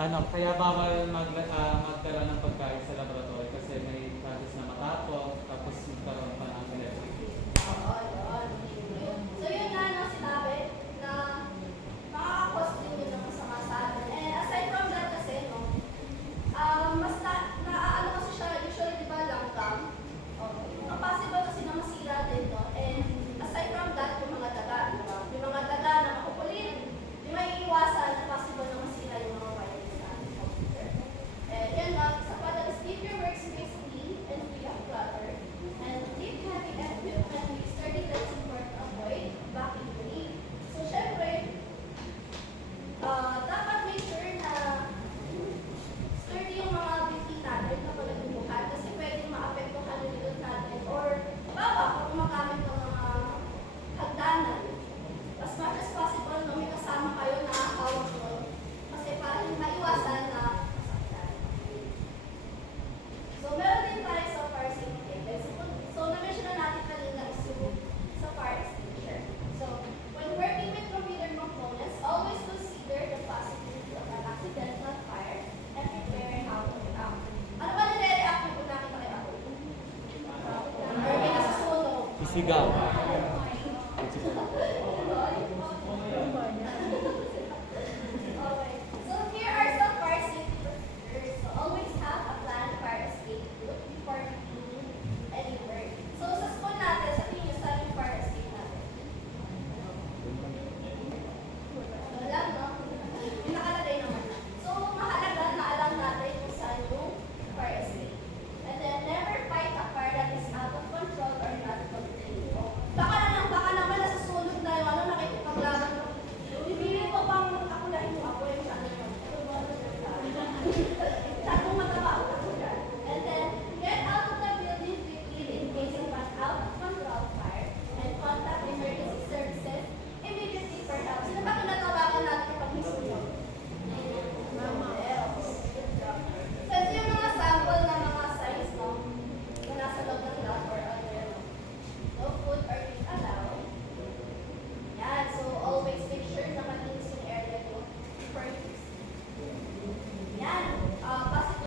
Kaya bawal magdala ng pagkain sa laboratory kasi may chances na matapon, tapos magkaroon pa ng electric. Oo, yun. So yun nga no, sinabi na makakakos din yun ng masama sa atin. And aside from that kasi, no, mas naaano kasi siya, usually di ba langgam? Okay. Possible kasi na masira din, no? And aside from that, yung mga daga, diba? Yung mga daga na makukulit, yung may iiwasan na possible na masira yung mga wireless na ating computer. And yun nga, sa pada is keep your workspace clean and free of clutter. And keep heavy equipment with sturdy that's important to avoid backing the knee. So syempre, dapat make sure na sturdy yung mga biti natin kapag nagbubuhat kasi pwedeng maapektuhan yung likod natin or bawa kung gumagamit ng mga hagdanan. As much as possible, no, may kasama kayo na hawak mo kasi para maiwasan na masaktan. So meron din tayo sa fire safety tips. So na-mention na natin kanina is yung sa fire extinguisher. So when working with computer components, always consider the possibility of an accidental fire and prepare how to react. Ano ba nire-react yung kung nakita kayo ako? Or may nasusunog? Isigaw.